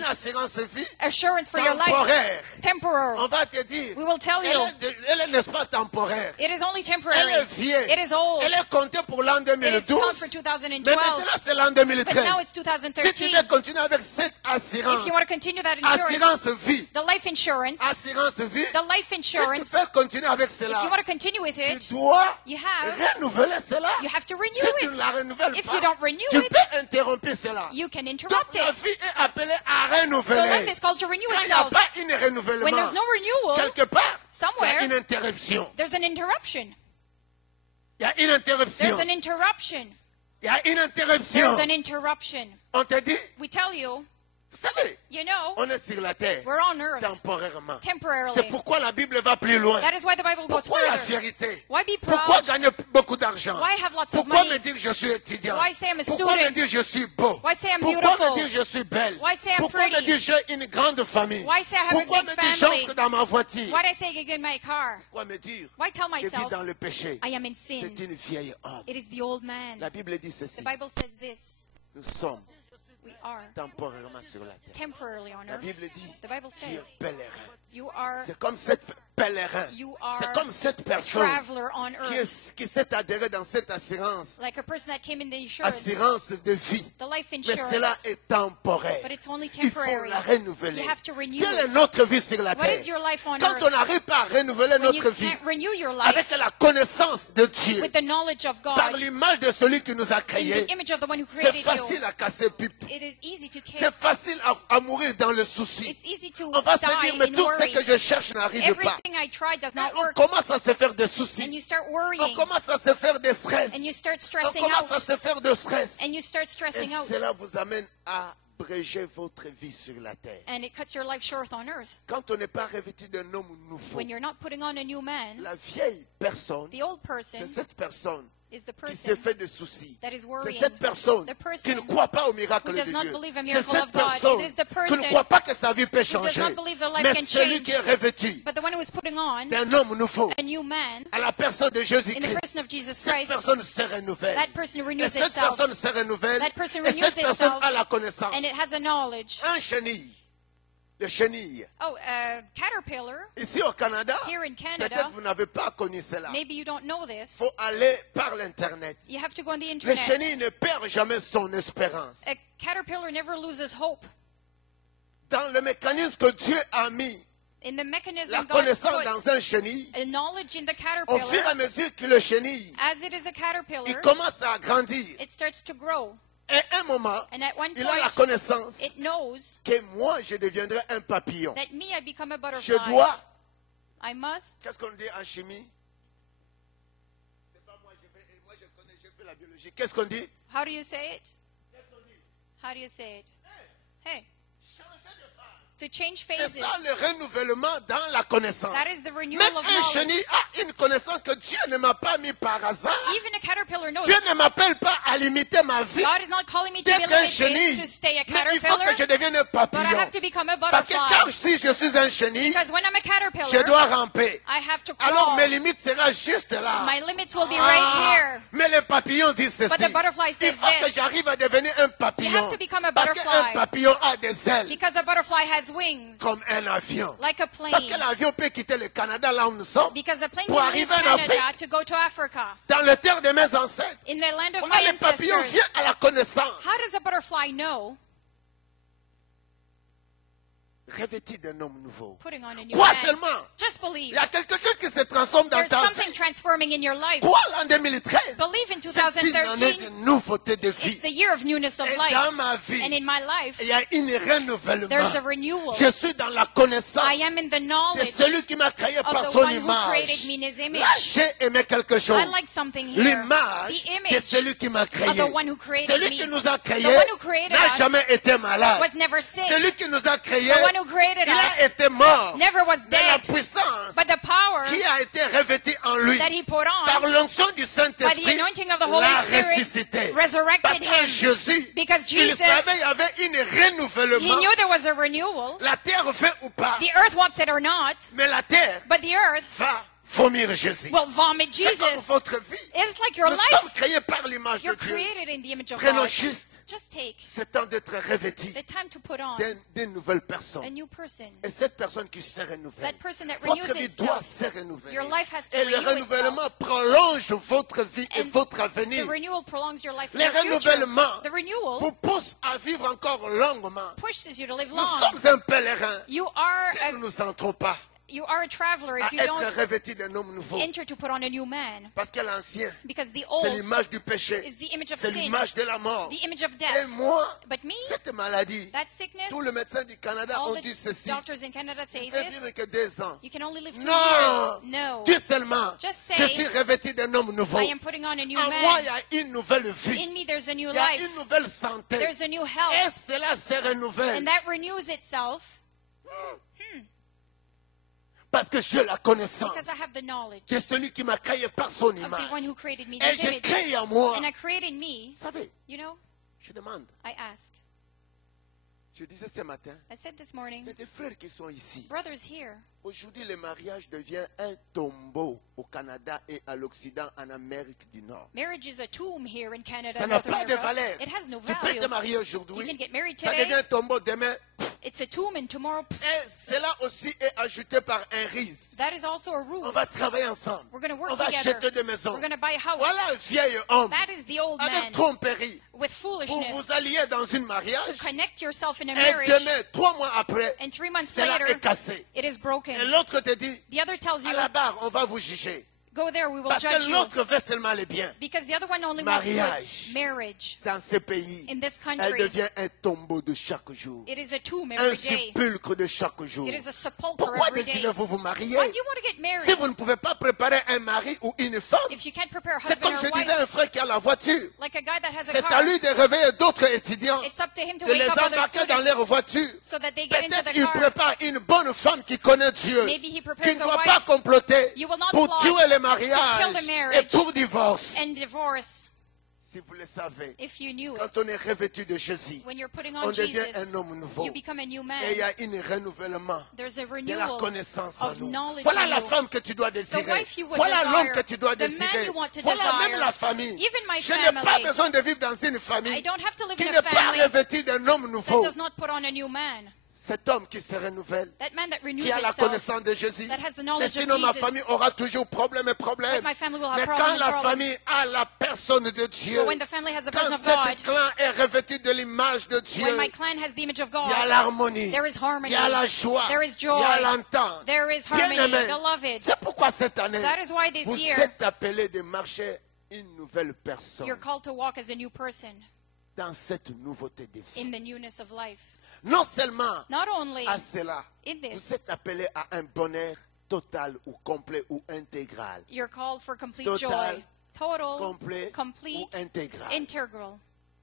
assurance, assurance vie assurance for your life, temporaire, on temporal, va te dire, we will tell you, elle est, n'est-ce pas temporaire? it is only Elle temporary. est vieille. It is old. Elle est comptée pour l'an It is counted 2012. for Mais 2012. maintenant, c'est l'an But 2013. now it's Si tu 2013. veux continuer avec cette assurance, If you want to continue that insurance, assurance vie, the life insurance, assurance vie, the life si tu insurance, peux continuer avec if cela, you want to continue with tu it, dois you have, renouveler cela. you have to renew Si tu ne it. la renouvelles If pas, you don't renew tu it, peux interrompre cela. you can Donc interrupt la it. vie est appelée à So life renouveler. is called to renew Quand il n'y a itself. pas un When renouvellement, there's no renewal, quelque part, il y a somewhere, une interruption. there's an interruption. Il y a une interruption. There's an interruption. Il y a une interruption. There's an interruption. On te dit, We tell you, vous savez, you know, on est sur la terre we're on earth temporairement. temporarily. C'est pourquoi la Bible va plus loin. That is why the Bible goes Pourquoi la further. vérité? Why be Pourquoi proud? gagner beaucoup d'argent? Why have lots of Pourquoi money? me dire que je suis étudiant? Why say I'm a Pourquoi me student? dire que je suis beau? Why say I'm Pourquoi beautiful? me dire que je suis belle? Why say I'm Pourquoi me pretty? dire que j'ai une grande famille? Why say I have a Pourquoi big me dire que family? j'entre dans ma voiture? Why did I say I get in my car? Pourquoi me dire Why tell je vis myself dans le péché? I am in sin? C'est une vieille homme. It is the old man. La Bible dit ceci. The Bible says this. Nous sommes We are temporairement sur la terre. temporarily on La earth. Bible dit The Bible tu es says pèlerin. you are C'est comme cette pèlerin. You are C'est comme cette a personne traveler on earth. qui s'est adhérée dans cette assurance. Like a person that came in the insurance, Assurance de vie. the life Mais cela insurance. est temporaire. But it's only Il faut temporary. la renouveler. You have to renew Quelle est it. notre vie sur la What terre? is your life on Quand on earth? n'arrive pas à renouveler When you notre vie can't renew your life avec la connaissance de Dieu, with the knowledge of par God, l'image de celui qui nous a in créés, the image of the one who c'est created facile you, à casser pipe. it is easy to C'est kill. facile à mourir dans le souci. It's easy to On va se die dire, mais in tout ce worry. que je cherche n'arrive pas. Everything I tried does Et not on work. commence à se faire des And soucis. you start On worrying. commence à se faire des stress. And you start On stressing commence à out. se faire de stress. And you start Et stressing out. cela vous amène à abréger votre vie sur la terre. And it cuts your life short on earth. Quand on n'est pas revêtu d'un homme nouveau, When you're not putting on a new man, la vieille personne, the old person c'est cette personne is the qui se person fait des soucis. that is C'est worrying. cette personne The person qui ne croit pas au miracle who de does not Dieu. believe a C'est miracle cette of God. personne It is the qui ne person croit pas que sa vie peut does changer. not believe their life Mais can celui change. qui est revêtu But the one who is putting on d'un homme nouveau a new man à la personne de in the Jésus-Christ, person of Jesus cette Christ, personne se renouvelle. that person Et renews cette itself. personne se renouvelle. That person Et renews cette personne itself. a la connaissance. And it has a knowledge. Un chenille, le chenille. Oh, a caterpillar. Ici au Canada, Here in Canada, peut-être vous n'avez pas connu cela. Maybe you don't know Il this. faut aller par l'Internet. You have to go on the Le internet. chenille ne perd jamais son espérance. A caterpillar never loses hope. Dans le mécanisme que Dieu a mis, In the la mechanism God connaissance put dans un chenille, a knowledge in the au fur et à caterpillar, mesure que le chenille, as it is a il caterpillar, commence à grandir. it starts to grow. Et à un moment, And at one il a la point, connaissance it knows que moi, je deviendrai un papillon. that me, I become a Je butterfly. dois, I must. qu'est-ce qu'on dit en chimie? C'est pas moi, moi je connais, je fais la biologie. Qu'est-ce qu'on dit? How do you say it? Qu'est-ce qu'on dit? How do you say it? Hey, Changer de phase. to change C'est phases. ça le renouvellement dans la connaissance. That is the renewal Même of un knowledge. chenille a une connaissance que Dieu ne m'a pas mis par hasard. Even a caterpillar knows Dieu ne m'appelle pas à limiter ma vie. God is not calling me to be D'être un limited chenille. to stay a Mais il faut que je caterpillar, devienne un but I papillon. have to become a Parce que butterfly. quand si je suis un chenille, Because when I'm a je caterpillar, dois ramper. I have to Alors crawl. mes limites seront juste là. My limits will be right here. Mais le papillon dit ceci. But the butterfly Il says faut que this. j'arrive à devenir un papillon. You have to become a Parce butterfly. qu'un papillon a des ailes Because a butterfly has wings, comme un avion. like a plane. Parce que l'avion peut quitter le Canada là où nous sommes Because a plane pour can leave arriver en Canada Afrique. to go to Africa. dans le terre de mes ancêtres. In the land of Comment my le papillon ancestors. vient à la connaissance? How does a butterfly know? revêtu d'un homme nouveau. Putting on a new Crois man. seulement. Just Il believe. y a quelque chose qui se transforme dans There's ta something vie. transforming in your life. Toi, l'an 2013, Believe in c'est une année 2013. de nouveauté de It's vie. the year of newness of Et life. dans ma vie, And in my life, il y a une renouvellement. there's a renewal. Je suis dans la connaissance I am in the de knowledge celui qui m'a créé of par the son one who created image. me in his image. Là, j'ai aimé quelque chose. I like something here. L'image The de image celui qui m'a créé. of the one who created Celui me. qui nous a créés The one who created n'a us jamais été malade. was never sick. Celui qui nous a créés, The one who created il a us été mort. never was Mais la dead. puissance But the power qui a été revêtue en lui that he put par on l'onction du by the Saint-Esprit anointing of the Holy l'a Spirit ressuscité. resurrected Parce qu'en him. Jésus, Because il Jesus, savait qu'il y avait un he renouvellement. knew there was a renewal. La terre fait ou pas, The earth wants it or not, mais la terre but the earth va vomir Jésus. will vomit C'est comme Jesus. votre vie. It's like your Nous sommes life. créés par l'image de You're Dieu. created in the image of Prenons God. juste Just take ce temps d'être revêtis the time to put on d'une nouvelle personne. a new person. Et cette personne qui se renouvelle, That person that renews votre vie doit itself. se renouveler. Your life has to Et le renew renouvellement prolonge votre vie et And votre The avenir. renewal prolongs your life in Le the future. renouvellement The renewal vous pousse à vivre encore longuement. pushes you to live Nous long. sommes un pèlerin. You are Si nous ne nous entrons pas you are a traveler à if you être don't revêtis d'un homme nouveau. enter to put on a new man. Parce que l'ancien, Because the c'est old l'image du péché. is the image of C'est sin, l'image de la mort. the image of Et death. moi, But me, cette maladie, that sickness, tous les médecins du Canada all ont the dit ceci. doctors in Canada say Tu ne peux vivre this. que 2 ans. You can only live 2 Non! years. No. Dis seulement, Just say, je suis revêti d'un homme nouveau. I am putting on a new En moi, man. il y a une nouvelle vie. In me, there's a new Il y a life. une nouvelle santé. There's a new Et health. cela se renouvelle. And that renews itself Parce que j'ai la connaissance because I have the knowledge de celui qui m'a créé par son of the image. one who created me in Et his j'ai image. créé en moi. And I created me, Vous savez, you know, je demande. I ask. Je disais ce matin, I said this il morning, y a des frères qui sont ici. brothers here, Aujourd'hui, le mariage devient un tombeau au Canada et à l'Occident, en Amérique du Nord. marriage is a tomb here in Canada. Ça and n'a North pas de America. valeur. It has no Tu peux value. te marier You aujourd'hui, can get married ça today. devient un tombeau demain. It's a tomb, and tomorrow, Et cela aussi est ajouté par un risque. that is also a On ruse. va travailler ensemble. We're going to work On va together. acheter des maisons. We're going to buy a house. Voilà un vieil homme That is the old avec man tromperie. with Vous foolishness vous alliez dans un to mariage connect yourself in a et marriage, demain, 3 mois après, and 3 months cela later, est cassé. it is broken. Et l'autre te dit, The other tells à you, la barre, on va vous juger. go there, we will Parce judge que you. l'autre veut seulement le bien. Because the other one only wants Mariage. goods. Marriage. Dans ce pays, In this elle country, devient un tombeau de chaque jour. it is a tomb Un every day. sépulcre de chaque jour. It is a sepulchre Pourquoi every day. désirez-vous vous marier? Why do you want to get Si married? vous ne pouvez pas préparer un mari ou une femme, If you can't prepare a c'est husband comme or je a disais à wife, un frère qui a la voiture. like a guy that has a C'est à car, lui de réveiller d'autres étudiants, it's up to him to de wake les up other embarquer dans leur students voiture. so that they get into Peut-être the il car. prépare une bonne femme qui connaît Dieu, Maybe he qui prepares ne a doit pas wife comploter You will not pour plot tuer le to mariage kill the et marriage pour divorce. and divorce. Si vous le savez, If you knew quand it, on est revêtu de Jésus, when you're putting on on devient Jesus, un homme nouveau. you become a new man. Et il y a un renouvellement There's a de la renewal connaissance en of nous. knowledge Voilà in la you. femme que tu dois The désirer. wife you would Voilà l'homme desire, que tu dois the man désirer. you want to Voilà desire, même la famille. even my Je n'ai pas family. besoin de vivre dans une I famille don't have to live qui in n'est a pas family revêtue d'un homme that nouveau. does not put on a new man. Cet homme qui se renouvelle, That man that renews qui a la itself. connaissance de Jésus. That has the Mais knowledge of sinon, ma Jesus. famille aura toujours problème et problème. But my family will have Mais problem quand and la problem. famille a la personne de Dieu, But when the family has the quand person of cet God, clan est revêtu de l'image de Dieu, when my clan has the image of il y a God, l'harmonie, there is il harmony, y a la joie, there is il y a joy, l'entente. there is Bien harmony, aimé. beloved. C'est pourquoi cette année, That is why this vous year, êtes appelés de marcher une nouvelle personne you're called to walk as a new person dans cette nouveauté de vie. in the newness of life. Non seulement Not only à cela, in vous this, êtes appelés à un bonheur total ou complet ou intégral. you're called for complete Total, joy. Total, complet complete, ou intégral. integral.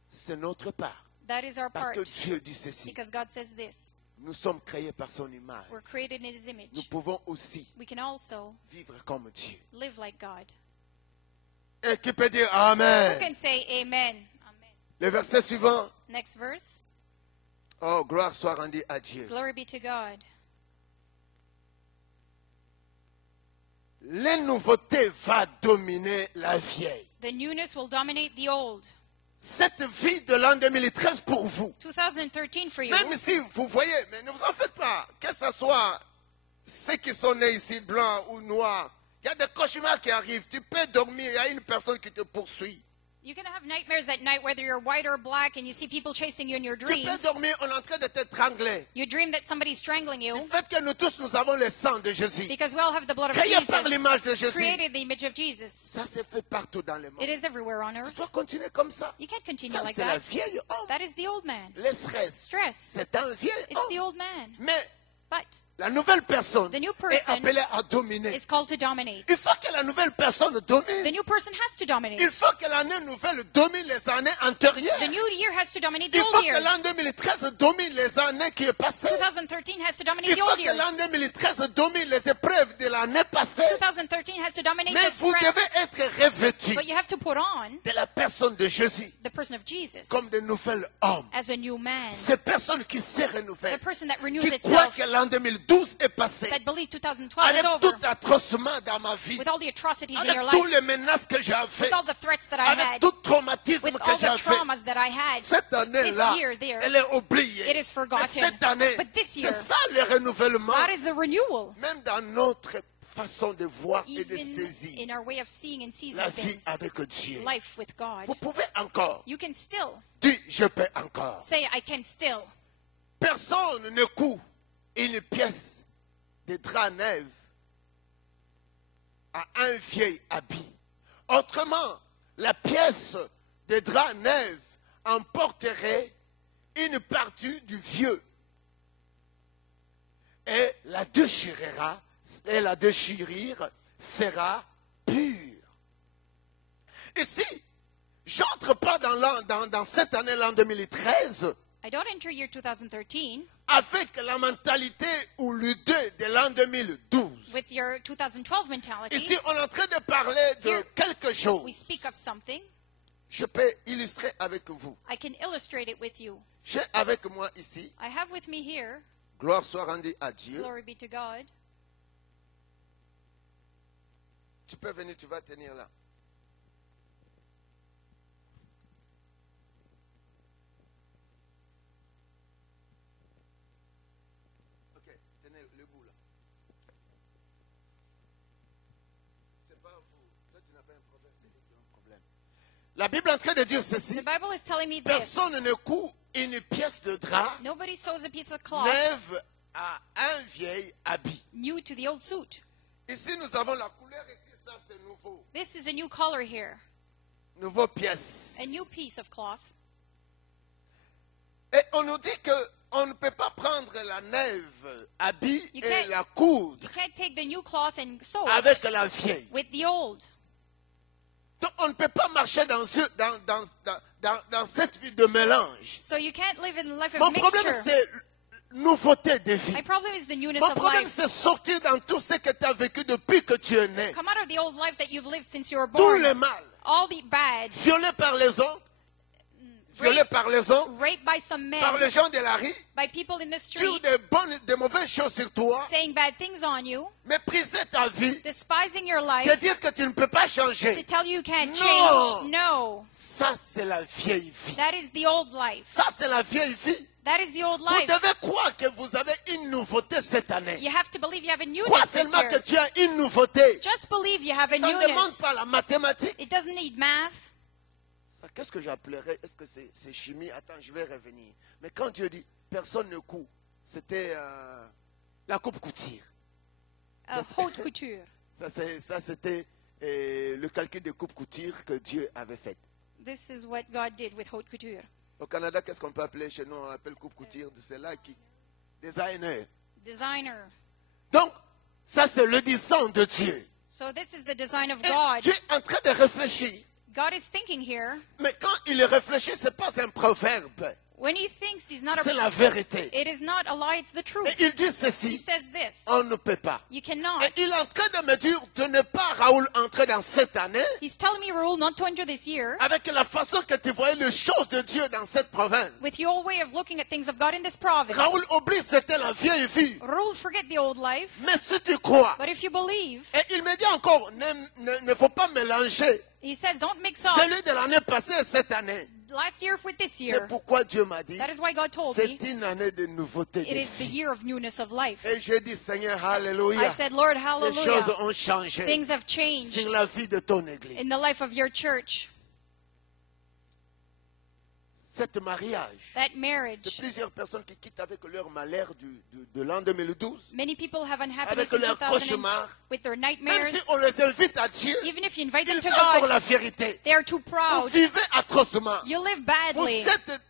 C'est notre part. That is our Parce part. que Dieu dit ceci. Because God says this. Nous sommes créés par son image. We're created in His Nous image. pouvons aussi We can also vivre comme Dieu. live like God. Et qui peut dire Who Amen? can say amen? Amen. Le verset suivant. Next verse. Oh, gloire soit rendue à Dieu. Glory be to God. Les nouveautés vont dominer la vieille. The newness will dominate the old. Cette vie de l'an 2013 pour vous. 2013 for you. Même si vous voyez, mais ne vous en faites pas, que ce soit ceux qui sont nés ici, blancs ou noirs, il y a des cauchemars qui arrivent. Tu peux dormir, il y a une personne qui te poursuit. You can have nightmares at night, whether you're white or black, and you see people chasing you in your Tu peux dreams. dormir, on est en train de t'étrangler. You dream that somebody's strangling Le you fait que nous tous, nous avons le sang de Jésus. because we all have the blood of Créé par Jesus, l'image de Jésus. created the image of Jesus. Ça s'est fait partout dans le monde. It is everywhere on Tu earth. dois continuer comme ça. You can't continue Ça, like c'est la that. vieille homme. That is the old man. Le stress, Stress. c'est un vieil It's the homme. old man. Mais But la nouvelle personne The new est person appelée à dominer. it's called to dominate. Il faut que la nouvelle personne The domine. new person has to dominate. Il faut que l'année nouvelle domine les années antérieures. The new year has to dominate the Il faut old que years. l'an 2013 domine les années qui est passées. 2013 has to dominate Il the faut old que years. l'an 2013 domine les épreuves de l'année passée. 2013 has to dominate Mais the vous stress. devez être revêtus But you have to put on de la personne de Jésus the person of Jesus comme de nouvelles hommes. as a new man. Ces personnes qui se renouvellent, The person that renews qui croient itself, que l'an 2012 est passé, that believes 2012 avec is over, tout l'atrocement dans ma vie, with all the atrocities in avec your tous life, les menaces que j'ai fait, with all the threats that I avec had, tout traumatisme with que all the j'ai fait. traumas that I had. Cette année-là, This year there, elle est oubliée. it is forgotten. Mais cette année, But this c'est year, ça le renouvellement. that is the renewal. Même dans notre façon de voir et de Even saisir in our way of seeing and seizing la vie things, avec Dieu. life with God. Vous pouvez encore You can still dire, je peux encore. say, I can still. Personne ne coud une pièce de drap neuf à un vieil habit. Autrement, la pièce de drap neuf emporterait une partie du vieux et la déchirera, et la déchirure sera pure. Ici, j'entre pas dans cette année, l'an 2013, I don't enter year 2013 avec la mentalité ou l'idée de l'an 2012. with your 2012 mentality. Ici, on est en train de parler de Here, quelque We chose. speak of something. Je peux illustrer avec vous. I can illustrate it with you. J'ai avec moi ici, I have with me here, gloire soit rendue à Dieu. glory be to God. Tu peux venir, tu vas tenir là. Ok, tenez le bout là. C'est pas vous. Toi, tu n'as pas un problème, c'est lui qui a un problème. La Bible est en train de dire ceci. The Bible is telling me this. Personne ne coud une pièce de drap Nobody sews a piece of cloth neuve à un vieil habit. new to the old suit. Ici, nous avons la couleur. Ici, ça, c'est nouveau. This is a new color here, Nouveau pièce. a new piece of cloth. Et on nous dit qu'on ne peut pas prendre la neuve habit You et can't- la coudre You can't take the new cloth and sew avec it la vieille. with the old. Donc, on ne peut pas marcher dans cette vie de mélange. So you can't live in a life Mon of problème, mixture. c'est nouveauté de vie. My problem is the newness Mon of problème, life. c'est sortir dans tout ce que tu as vécu depuis que tu es né. Come out of the old life that you've lived since you were Tout born. le mal. All the bad, Violé par les hommes. Violé par les hommes. raped by some Par men, les gens de la rue. by people in the Dire street, de mauvaises choses sur toi. saying bad things on you, Mépriser ta vie. despising your Te life, dire que tu ne peux pas to changer. tell you you can't No. change. No. Ça, c'est la vieille vie. That is the old life. Ça, c'est la vieille vie. That is the old Vous life. devez croire que vous avez une nouveauté cette année. You have to believe you have a Crois newness this seulement que year. tu as une nouveauté. Just believe you have a Ça ne demande newness. pas la mathématique. It doesn't need math. Ça, qu'est-ce que j'appellerais? Est-ce que c'est chimie? Attends, je vais revenir. Mais quand Dieu dit personne ne coud, c'était la coupe couture. Haute couture. Ça, c'était le calcul de coupe couture que Dieu avait fait. This is what God did with haute couture. Au Canada, qu'est-ce qu'on peut appeler chez nous? On appelle coupe couture. C'est là qui designer. Designer. Donc, ça, c'est le design de Dieu. So this is the design of Et God. Dieu est en train de réfléchir. God is thinking here. Mais quand il réfléchit, ce n'est pas un proverbe. When he thinks he's not C'est a... la vérité. It is not a lie, it's the Et truth. il dit He ceci, says this. on ne peut pas. You cannot. Et il est en train de me dire de ne pas, Raoul, entrer dans cette année He's telling me, Raoul, not to enter this year avec la façon que tu voyais les choses de Dieu dans cette province. with your way of looking at things of God in this province. Raoul oublie, c'était la vieille vie. Raoul, forget the old life. Mais si tu crois, But if you believe, et il me dit encore, ne faut pas mélanger he says, don't mix up celui de l'année passée et cette année. last year with this C'est year. pourquoi Dieu m'a dit, That is why God told c'est me une année de nouveauté it de is the vie. year of newness of life. Et je dis, Seigneur, I alléluia, said, Lord, les choses hallelujah. ont changé Things have changed sur la vie de ton église. in the life of your church. cet mariage. that C'est marriage. plusieurs personnes qui quittent avec leur malheur de l'an 2012. Many people have unhappiness Avec in leurs 2000 cauchemars. with their Même nightmares. si on les invite à Dieu, Even if you invite them ils to font encore God, la vérité. they are too Vous proud. vivez atrocement. You live Vous badly. êtes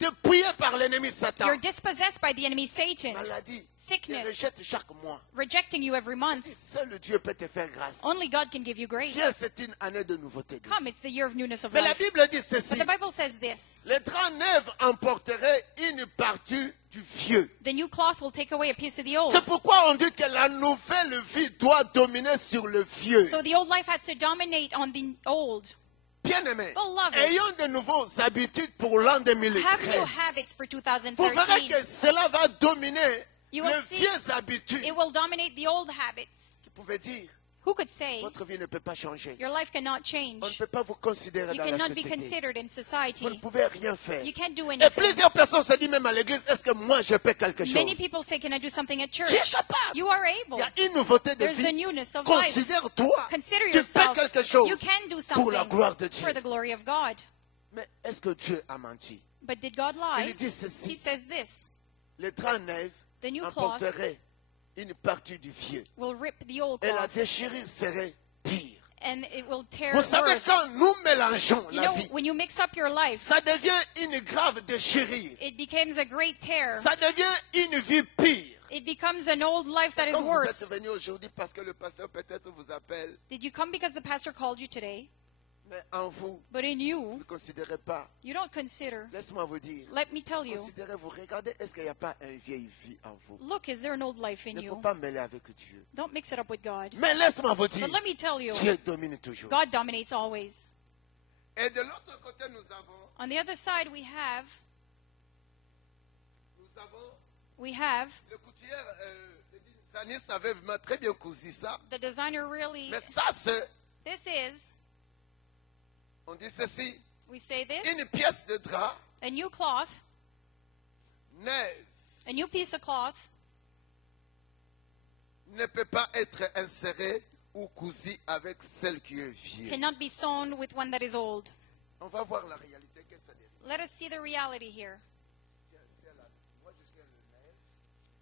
dépouillés par l'ennemi Satan. You're dispossessed by the enemy Satan, Maladie. Qui sickness, rejette chaque mois. rejecting you every month. Seul Dieu peut te faire grâce. Only God can give you grace. Viens, c'est une année de nouveauté. Come, it's the year of newness of Mais la life. Bible dit ceci. But the Bible says this. Les draps neufs emporteraient une partie du vieux. The new cloth will take away a piece of the old. C'est pourquoi on dit que la nouvelle vie doit dominer sur le vieux. So the old life has to dominate on the old. Bien-aimés, Beloved. ayons de nouvelles habitudes pour l'an Have new 2013. habits for Vous verrez 2013. que cela va dominer You les will see vieilles habitudes. it will dominate the old habits. Qui pouvaient dire, Who could say votre vie ne peut pas changer. your life cannot On ne change? peut pas vous considérer You dans la cannot be société. considered in Vous ne society. pouvez rien faire. You can't do Et anything. plusieurs personnes se disent même à l'église, est-ce que moi je peux quelque chose? Many people say, can I do something at church? Tu es capable. You are Il able. y a une nouveauté de There's a vie. newness of life. Considère-toi, Consider tu fais yourself. quelque chose You can do pour la gloire de something for Dieu. the glory of God. Mais est-ce que Dieu a menti? But did God Il lie? dit He ceci, says this. les draps neufs The new cloth emporteraient une partie du vieux. will rip the old Et la cloth, déchirure serait pire. and it will tear Vous it savez, worse. quand nous mélangeons You la know, vie, when you mix up your life, ça devient une grave déchirure. it becomes a great tear. Ça devient une vie pire. It becomes an old life that is Comme vous worse. êtes venu aujourd'hui parce que le pasteur peut-être vous appelle, Did you come because the pastor called you today? mais en vous, But in vous you, ne considérez pas. you don't consider. Laisse-moi vous dire. Let me tell you. Considérez-vous, regardez, est-ce qu'il n'y a pas une vieille vie en vous? Look, is there an old life in Il ne faut you? pas mêler avec Dieu. Don't mix it up with God. Mais laisse-moi vous dire, But let me tell you, Dieu domine toujours. God dominates always. Et de l'autre côté, nous avons On the other side, we have le couturier, le designiste avait vraiment très bien cousu ça. the designer really. Mais ça, c'est, This is, on dit ceci, we say this, une pièce de drap a new cloth, neuve a new piece of cloth ne peut pas être insérée ou cousue avec celle qui est vieille. cannot be sewn with one that is old. On va voir la réalité que ça dérive. Let us see the reality here. Moi, je tiens le neuve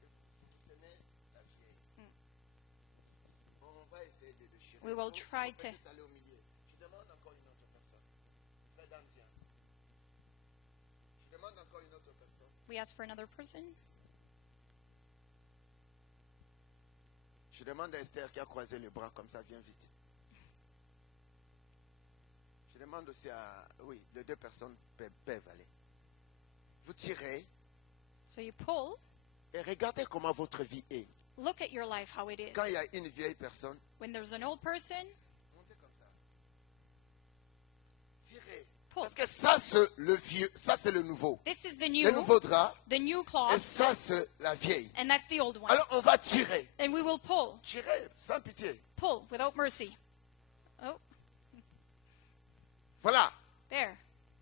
et vous tenez la vieille. On va essayer de déchirer. We will On try peut to- aller au milieu. Je demande encore une autre personne. Mesdames, viens. Je demande encore une autre personne. We ask for another person. Je demande à Esther qui a croisé les bras comme ça, viens vite. Je demande aussi à... Oui, les deux personnes peuvent aller. Vous tirez So you pull. et regardez comment votre vie est. Look at your life, how it is. Quand il y a une vieille personne, When there's an old person, montez comme ça. Tirez. Pull. Parce que ça, c'est le vieux, ça, c'est le nouveau. this is the Le new, nouveau drap, the new et cloth, ça, c'est la vieille. and that's the old one. Alors, on va tirer. And we will pull, Tirer sans pitié. pull without mercy. Oh, Voilà. there.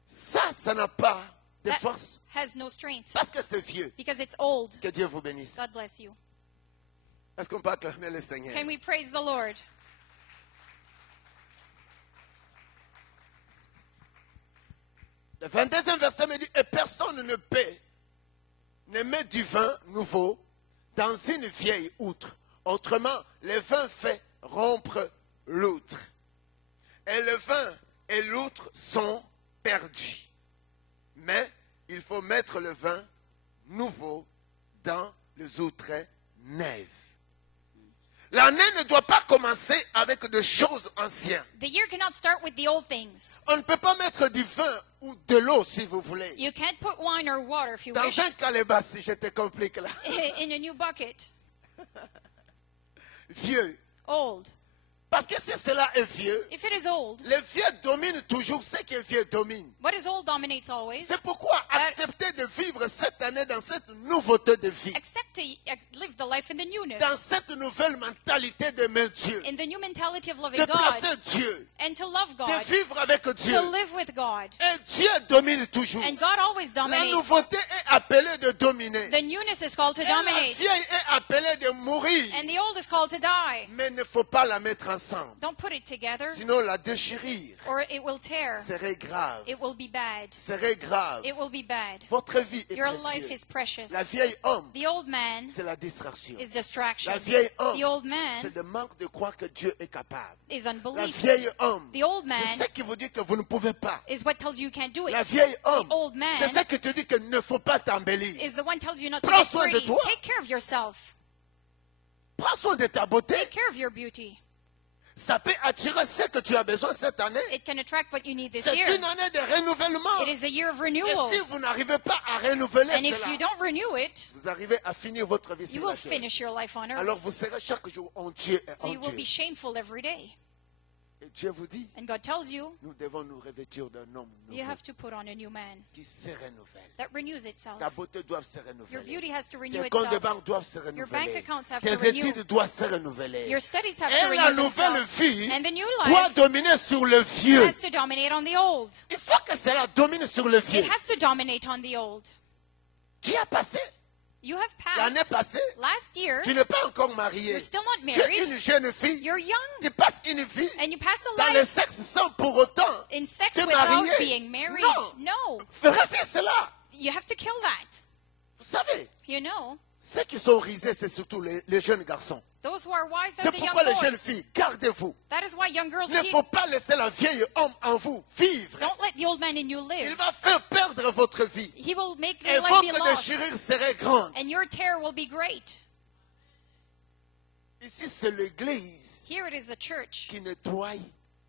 Ça n'a pas de That force. has no strength Parce que c'est vieux. because it's old. Que Dieu vous bénisse. God bless you. Est-ce qu'on peut acclamer le Seigneur? Can we praise the Lord? Le 22e verset me dit, et personne ne peut ne met du vin nouveau dans une vieille outre. Autrement, le vin fait rompre l'outre. Et le vin et l'outre sont perdus. Mais il faut mettre le vin nouveau dans les outres neuves. L'année ne doit pas commencer avec des choses anciennes. The year cannot start with the old things. On ne peut pas mettre du vin ou de l'eau si vous voulez. You can't put wine or water if you Dans wish un calebasse, si je te complique là. in a new bucket. Vieux. Old. Parce que si cela est vieux, If it is old, les vieux dominent toujours ce qui est vieux domine. what is old dominates always. C'est pourquoi accepter de vivre cette année dans cette nouveauté de vie, Accept to live the life in the newness, dans cette nouvelle mentalité d'aimer Dieu, in the new mentality of loving de God, placer Dieu, and to love God, de vivre avec Dieu. to live with God. Et Dieu domine toujours. And God always La dominates. nouveauté est appelée de dominer. The newness is called to Et la dominate, vieille est appelée de mourir. and the old is called to die. Mais il ne faut pas la mettre ensemble. ensemble. Don't put it together, Sinon, la déchirure or it will tear. serait grave. It will be bad. Serait grave. It will be bad. Votre vie est Your life précieuse. is precious. La vieille homme, The old man c'est la distraction. is distraction. La vieille homme, The old c'est man le manque de croire que Dieu est capable. is La unbelief. vieille homme, The old man c'est ce qui vous dit que vous ne pouvez pas. is what tells you you can't do La it. vieille The homme, old man c'est ce qui te dit qu'il ne faut pas t'embellir. is the one tells you not to Prends get soin de pretty. toi. Take care of yourself. Prends soin de ta beauté. Take care of your beauty. Ça peut attirer ce que tu as besoin cette année. It can attract what you need this C'est year. une année de renouvellement. It is a year of Et renewal. si vous n'arrivez pas à renouveler And if you cela, don't renew it, vous arrivez à finir votre vie you sur will la terre. finish your life on Alors earth. vous serez chaque jour honteux et So you will be honteux. shameful every day. Et Dieu vous dit, And God tells you, nous devons nous revêtir d'un homme you nouveau have to put on a new man qui se renouvelle. that renews itself. Ta beauté doit se Your renouveler. beauty has to renew Tes comptes de itself. banque doivent se Your bank renouveler. accounts have to Tes renew. études doivent se renouveler. Your studies have to Et la renew nouvelle themselves. vie And the new doit life dominer sur le vieux. has to dominate on the old. Il faut que cela domine sur le vieux. It has to dominate on the old. Tu as passé You have l'année passed passée. last year. Tu n'es pas encore marié. You're still not Tu es married. une jeune fille. You're young. Tu passes une vie And you pass a dans le life sexe sans pour autant in sex te without marier. being married. Non. No. Vérifiez cela. You have to kill that. Vous savez, You know, ceux qui sont risés, c'est surtout les jeunes garçons. those who are wise C'est are the young pourquoi les jeunes boys. filles, gardez-vous. That is why young girls Il ne keep, faut pas laisser la vieille homme en vous vivre. don't let the old man in you Il live. va faire perdre votre vie. He will make Et your life be votre lost. déchirure serait grande. And your tear will be great. Ici, c'est l'église Here it is the church qui nettoie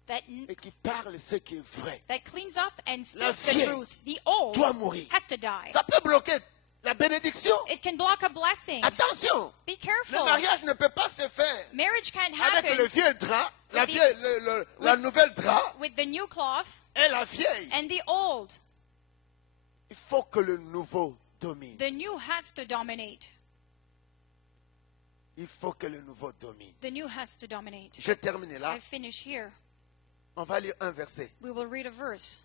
that et qui parle ce qui est vrai. that cleans up and La speaks the vieille truth. The old doit mourir. has to die. Ça peut bloquer la bénédiction. It can block a blessing. Attention, Be le careful. mariage ne peut pas se faire Marriage can't avec le happen vieux drap, la, With the- vieille, la nouvelle drap with the new cloth et la vieille. and the old. Il faut que le nouveau domine. The new has to dominate. Il faut que le nouveau domine. The new has to dominate. Je termine là. I finish here. On va lire un verset. We will read a verse.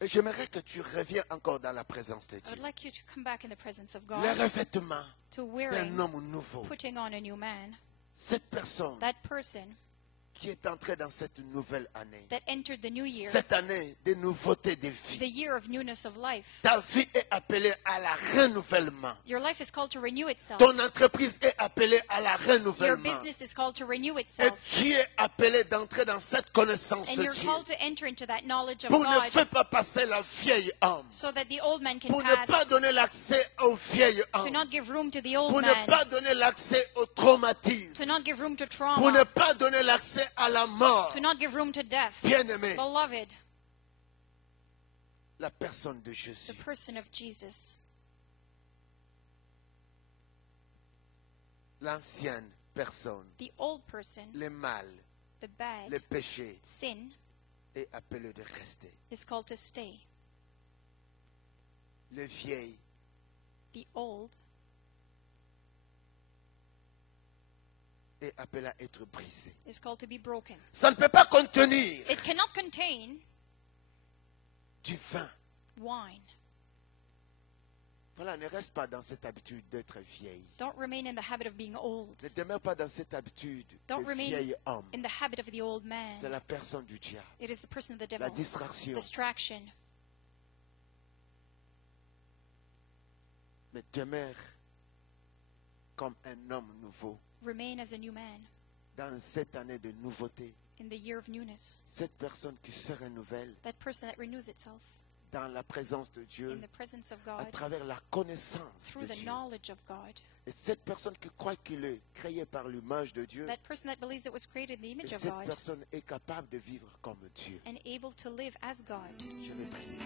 Et j'aimerais que tu reviennes encore dans la présence de Dieu. I'd like you to come back in the presence of Le God, revêtement to d'un wearing, homme nouveau. putting on a new man. Cette personne That person qui est entrée dans cette nouvelle année. that entered the new year, Cette année de nouveauté de the vie. year of newness of life. Ta vie est appelée à la renouvellement. Your life is called to renew itself. Ton entreprise est appelée à la Your renouvellement. business is called to renew Et itself. tu es appelé d'entrer dans cette connaissance And de you're Dieu. called to enter into that knowledge of Pour ne God faire pas passer la vieille homme. so that the old man can Pour ne pass, pas donner l'accès aux vieilles to hommes. not give room to the old Pour ne man, pas donner l'accès au to traumatisme. not give room to Pour ne trauma, pas donner l'accès à la mort. to not give room to death. Bien-aimé, Beloved, la personne de the Jésus. person of Jesus, L'ancienne personne. the old person, Le mal, the bad, le péché sin, est appelé de rester. is called to stay. Le vieil The old est appelé à être brisé. is called to be broken. Ça ne peut pas contenir It cannot contain du vin. wine. Voilà, ne reste pas dans cette habitude d'être vieille. Don't remain in the habit of being old. Ne demeure pas dans cette habitude Don't de remain vieil homme. in the habit of the old man. C'est la personne du diable. It is the person of the La devil. distraction. Distraction. Mais demeure comme un homme nouveau Remain as a new man dans cette année de nouveauté. in the year of newness. Cette personne qui se renouvelle That person that renews itself dans la présence de Dieu in the presence of à God travers la connaissance through de the Dieu. knowledge of God. Et cette personne qui croit qu'il est créé par l'image de Dieu, That person that believes it was created in the et image of cette God personne est capable de vivre comme Dieu. and able to live as God. Je vais prier.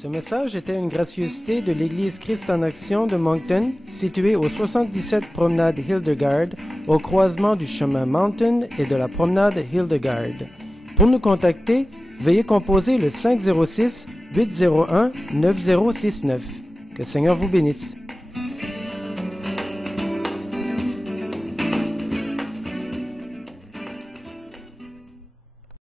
Ce message était une gracieuseté de l'Église Christ en Action de Moncton, située au 77 promenade Hildegard, au croisement du chemin Mountain et de la promenade Hildegard. Pour nous contacter, veuillez composer le 506-801-9069. Que le Seigneur vous bénisse.